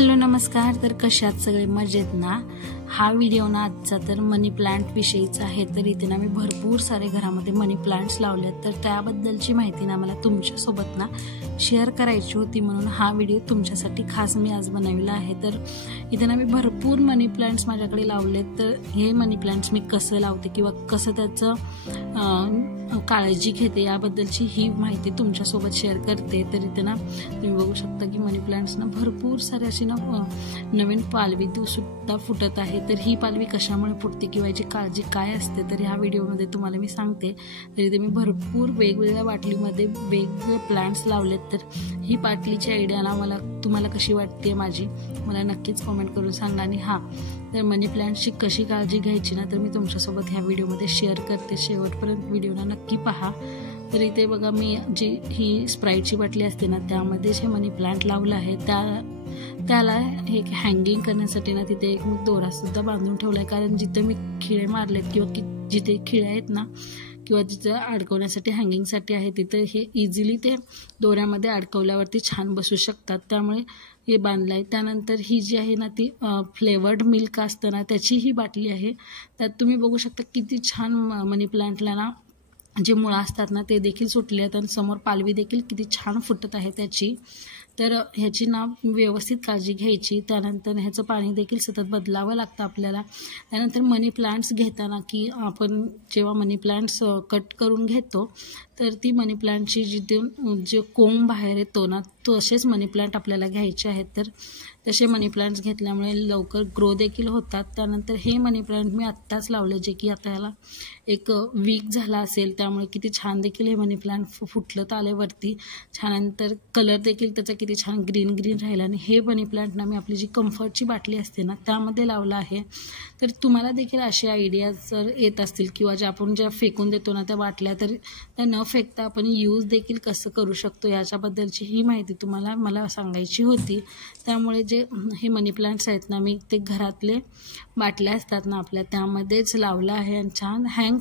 Hello नमस्कार। तर कशात सगळे मजेत ना। हा व्हिडिओ ना आजचा तर मनी प्लांट विषयीचा आहे। तर इथे ना मी भरपूर सारे घरामध्ये मनी प्लांट्स लावलेत, तर त्याबद्दलची माहिती ना मला तुमच्यासोबत ना शेअर करायची होती, म्हणून हा व्हिडिओ तुमच्यासाठी खास मी आज बनवला आहे। तर इथे ना मी भरपूर मनी प्लांट्स माझ्याकडे लावलेत। तर हे मनी प्लांट्स मी कसं लावते किंवा कसं त्याचं काळजी घेते याबद्दलची ही माहिती तुमच्यासोबत शेअर करते। तर इथे ना तुम्ही बघू शकता की मनी प्लांट्स ना भरपूर सारे अशी ना नवीन पालवी सुद्धा फुटत आहे। तर ही पालवी कशामुळे फुटते किंवा याची काळजी काय असते तर ह्या व्हिडिओमध्ये तुम्हाला मी सांगते। तर इथे मी भरपूर वेगवेगळ्या बाटलीमध्ये वेगवेगळे प्लांट्स लावलेत। तर ही बाटलीची आयडिया ना तुम्हाला कशी वाटते माझी मला नक्कीच कमेंट करून सांगा। आणि तर मनी प्लांटची कशी काळजी घ्यायची ना तर मी तुमच्यासोबत ह्या व्हिडिओमध्ये शेअर करते। शेवटपर्यंत व्हिडिओला नक्की पहा। तर इथे बघा मी जी ही स्प्राईटची बाटली असते ना त्यामध्येच हे मनी प्लांट लावलं आहे। त्याला एक हँगिंग करण्यासाठी ना तिथे एक मी दोरा सुद्धा बांधून ठेवलाय, कारण जिथे मी खिळे मारलेत किंवा जिथे खिळे आहेत ना किंवा तिथं अडकवण्यासाठी हँगिंगसाठी आहे तिथं हे इझिली ते दोऱ्यामध्ये अडकवल्यावरती छान बसू शकतात, त्यामुळे हे बांधलं आहे। त्यानंतर ही जी आहे ना ती फ्लेवर्ड मिल्क असतं ना त्याची ही बाटली आहे। त्यात तुम्ही बघू शकता किती छान मनी प्लांटला ना जे मुळं असतात ना ते देखील सुटले आहेत आणि समोर पालवी देखील किती छान फुटत आहे त्याची। तर ह्याची ना व्यवस्थित काळजी घ्यायची। त्यानंतर ह्याचं पाणी देखील सतत बदलावं लागतं आपल्याला। त्यानंतर मनी प्लांट्स घेताना की आपण जेव्हा मनी प्लांट्स कट करून घेतो तर ती मनी प्लांटची जे कोंब बाहेर येतो ना तो असेच मनी प्लांट आपल्याला घ्यायचे आहेत। तर तसे मनी प्लांट्स घेतल्यामुळे लवकर ग्रो देखील होतात। त्यानंतर हे मनी प्लांट मी आत्ताच लावले, जे की आता याला एक वीक झाला असेल, त्यामुळे किती छान देखील हे मनी प्लांट फुटलत आले वरती छान। नंतर कलर देखील त्याचा किती छान ग्रीन राहिला। आणि हे मनी प्लांट ना मी आपली जी कम्फर्टची बाटली असते ना त्यामध्ये लावलं आहे। तर तुम्हाला देखील असे आयडियाज जर येत असतील किंवा ज्या फेकून देतो ना त्या बाटल्या, तर त्या न फेकता आपण यूज देखील कसं करू शकतो याच्याबद्दलची ही माहिती मला सांगायची होती। त्यामुळे जे हे मनी प्लांट्स आहेत ना मी ते घरातले बाटल्या असतात ना आपल्या त्यामध्येच लावलं आहे आणि छान हँगिंग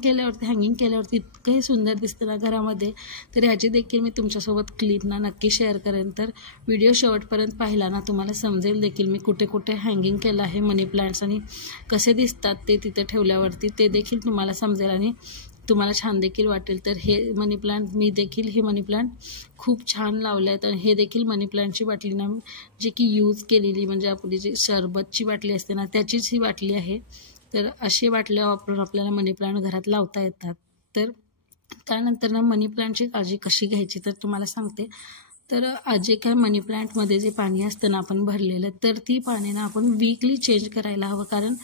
केल्यावरती इतकंही सुंदर दिसतं ना घरामध्ये। तर ह्याची देखील मी तुमच्यासोबत क्लिप ना नक्की शेअर करेन। तर व्हिडिओ शेवटपर्यंत पाहिला ना तुम्हाला समजेल देखील मी कुठे कुठे हँगिंग केलं आहे मनी प्लांट्स आणि कसे दिसतात ते तिथे ठेवल्यावरती ते देखील तुम्हाला समजेल आणि तुम्हाला छान देखील वाटेल। तर हे मनी प्लांट खूप छान लावले आहेत आणि हे देखील मनी प्लांटची बाटली ना जी की यूज केलेली म्हणजे आपली जी सरबतची बाटली असते ना त्याचीच ही बाटली आहे। तर अशी बाटल्या वापरून आपल्याला मनी प्लांट घरात लावता येतात। तर त्यानंतर ना मनी प्लांटची काळजी कशी घ्यायची तर तुम्हाला सांगते। तर जे काय मनी प्लांटमध्ये जे पाणी असतं ना आपण भरलेलं तर ती पाणी ना आपण वीकली चेंज करायला हवं, कारण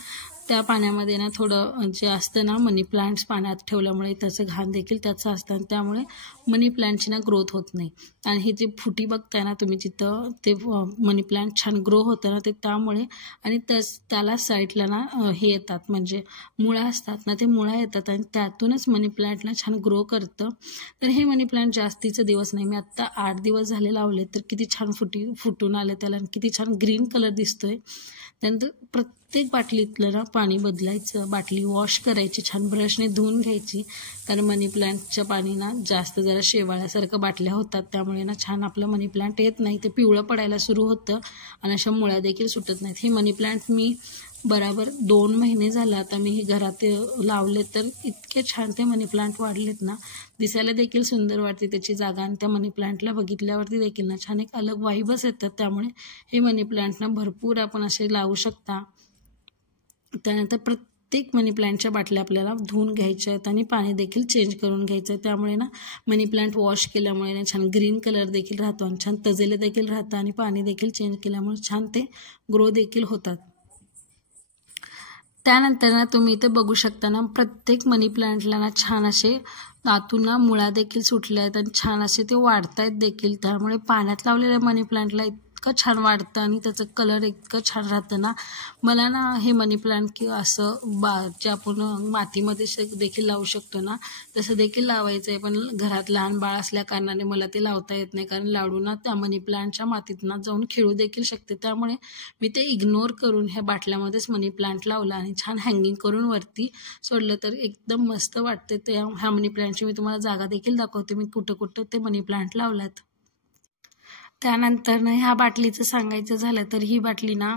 त्या पाण्यामध्ये ना थोडं जे असतं ना मनी प्लांट्स पाण्यात ठेवल्यामुळे त्याचं घाण देखील त्याचं असतं आणि त्यामुळे मनी प्लांटची ना ग्रोथ होत नाही। आणि हे जे फुटी बघताय ना तुम्ही जिथं ते मनी प्लांट छान ग्रो होतं ना ते त्यामुळे आणि त्याला साईडला ना हे येतात म्हणजे मुळा असतात ना ते मुळा येतात आणि त्यातूनच मनी प्लांट ना छान ग्रो करतं। तर हे मनी प्लांट जास्तीचे दिवस नाही, मी आत्ता 8 दिवस झाले लावले तर किती छान फुटून आले त्याला आणि किती छान ग्रीन कलर दिसतोय। त्यानंतर प्रत्येक बाटलीतलं ना पाणी बदलायचं, बाटली वॉश करायची, छान ब्रशने धुवून घ्यायची, कारण मनी प्लांटच्या पाणी ना जास्त जरा शेवाळ्यासारखं बाटल्या होतात त्यामुळे ना छान आपलं मनी प्लांट येत नाही, ते पिवळं पडायला सुरू होतं आणि अशा मुळ्या देखील सुटत नाहीत। हे मनी प्लांट मी बराबर 2 महिने झाला आता मी हे घरात लावले, तर इतके छान ते मनी प्लांट वाढलेत ना, दिसायला देखील सुंदर वाटते त्याची जागा आणि त्या मनी प्लांटला बघितल्यावरती देखील ना छान एक अलग वाइबच येतात। त्यामुळे हे मनी प्लांट ना भरपूर आपण असे लावू शकता। त्यानंतर प्रत्येक मनी प्लांटच्या बाटल्या आपल्याला धुवून घ्यायच्या आहेत आणि पाणी देखील चेंज करून घ्यायचं आहे, त्यामुळे ना मनी प्लांट वॉश केल्यामुळे ना छान ग्रीन कलर देखील राहतो आणि छान तजेले देखील राहतं आणि पाणी देखील चेंज केल्यामुळे छान ते ग्रो देखील होतात। त्यानंतर ना तुम्ही इथे बघू शकता ना प्रत्येक मनी प्लांटला ना छान असे आतून ना मुळा देखील सुटल्या आहेत आणि छान असे ते वाढतायत देखील, त्यामुळे पाण्यात लावलेल्या मनी प्लांटला इतकं छान वाढतं आणि त्याचं कलर इतकं छान राहतं ना। मला ना हे मनी प्लांट किंवा असं जे आपण मातीमध्ये देखील लावू शकतो ना तसं देखील लावायचं आहे, पण घरात लहान बाळ असल्या कारणाने मला ते लावता येत नाही, कारण लाडू ना त्या मनी प्लांटच्या मातीत ना जाऊन खेळू देखील शकते, त्यामुळे मी ते इग्नोर करून ह्या बाटल्यामध्येच मनी प्लांट लावला आणि छान हँगिंग करून वरती सोडलं तर एकदम मस्त वाटते। ते ह्या मनी प्लांटची मी तुम्हाला जागा देखील दाखवते, मी कुठं ते मनी प्लांट लावल्यात। त्यानंतर ना ह्या बाटलीचं सांगायचं झालं तर ही बाटली ना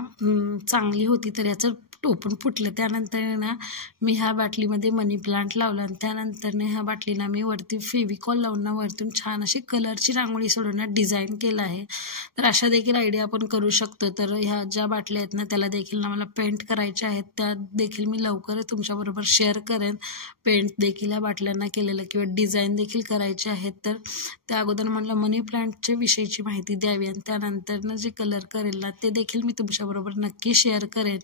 चांगली होती, तर याचं टोपण फुटलं. त्यानंतर ना मी ह्या बाटलीमध्ये मनी प्लांट लावला आणि त्यानंतर ह्या बाटलीला मी वरती फेविकॉल लावून ना वरतून छान अशी कलरची रांगोळी सोडून डिझाईन केलं आहे. तर अशा देखील आयडिया आपण करू शकतो. तर ह्या ज्या बाटल्या आहेत ना त्याला देखील ना मला पेंट करायच्या आहेत, त्या देखील मी लवकरच तुमच्याबरोबर शेअर करेन. पेंट देखील ह्या बाटल्यांना केलेलं किंवा डिझाईन देखील करायचे आहेत. तर त्या अगोदर म्हटलं मनी प्लांटच्या विषयीची माहिती द्यावी आणि त्यानंतर जे कलर करेल ना ते देखील मी तुमच्याबरोबर नक्की शेअर करेन.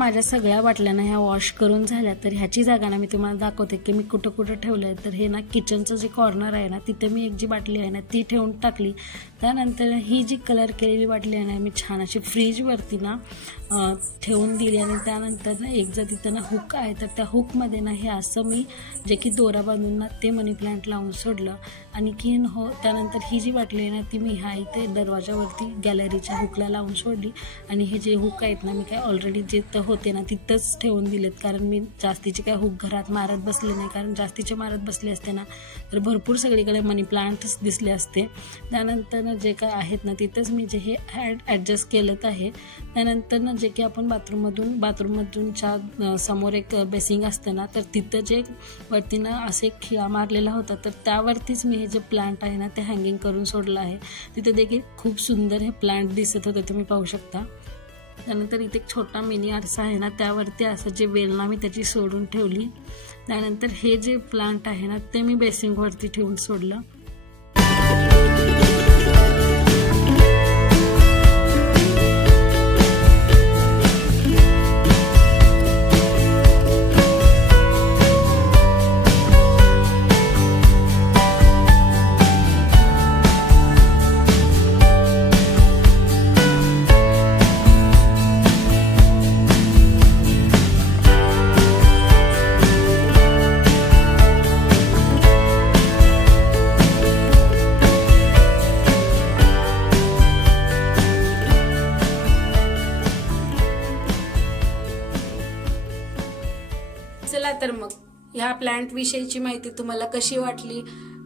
माझ्या सगळ्या बाटल्यांना ह्या वॉश करून झाल्या. तर ह्याची जागा ना मी तुम्हाला दाखवते की मी कुठं कुठं ठेवलं आहे. तर हे ना किचनचं जे कॉर्नर आहे ना तिथे मी एक जी बाटली आहे ना ती ठेवून टाकली. त्यानंतर ही जी कलर केलेली बाटली आहे ना मी छान अशी फ्रीजवरती ना ठेवून दिली आणि त्यानंतर ना एक जर तिथं ना हुक आहे तर त्या हुकमध्ये ना हे असं मी जे की दोरा बांधून ना ते मनी प्लांट लावून सोडलं. आणखी त्यानंतर ही जी बाटली आहे ना ती मी ह्या इथे दरवाजावरती गॅलरीच्या हुकला लावून सोडली. आणि हे जे हुक आहेत ना मी काय ऑलरेडी जे होते ना तिथंच ठेवून दिलेत, कारण मी जास्तीचे काय हुक घरात मारत बसले नाही, कारण जास्तीचे मारत बसले असते ना तर भरपूर सगळीकडे मनी प्लांट्स दिसले असते. त्यानंतर जे काय आहेत ना तिथंच मी जे हे ॲडजस्ट केलं आहे. त्यानंतर जे की आपण बाथरूममधूनच्या समोर एक बेसिंग असतं ना तर तिथं जे वरती ना असे खिळा मारलेला होता तर त्यावरतीच मी हे जे प्लांट आहे ना ते हँगिंग करून सोडलं आहे. तिथे देखील खूप सुंदर हे प्लांट दिसत होते, तुम्ही पाहू शकता. त्यानंतर इथे एक छोटा मिनी आरसा आहे ना त्यावरती असं जे वेलना मी त्याची सोडून ठेवली. त्यानंतर हे जे प्लांट आहे ना ते मी बेसिंगवरती ठेवून सोडलं. चला तर मग ह्या प्लांट विषयीची माहिती तुम्हाला कशी वाटली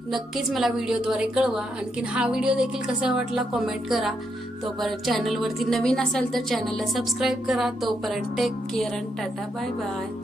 नक्कीच मला व्हिडिओद्वारे कळवा. आणखीन हा व्हिडिओ देखील कसा वाटला कमेंट करा. तोपर्यंत चॅनलवरती नवीन असाल तर चॅनलला सबस्क्राईब करा. तोपर्यंत टेक केअर आणि टाटा बाय बाय.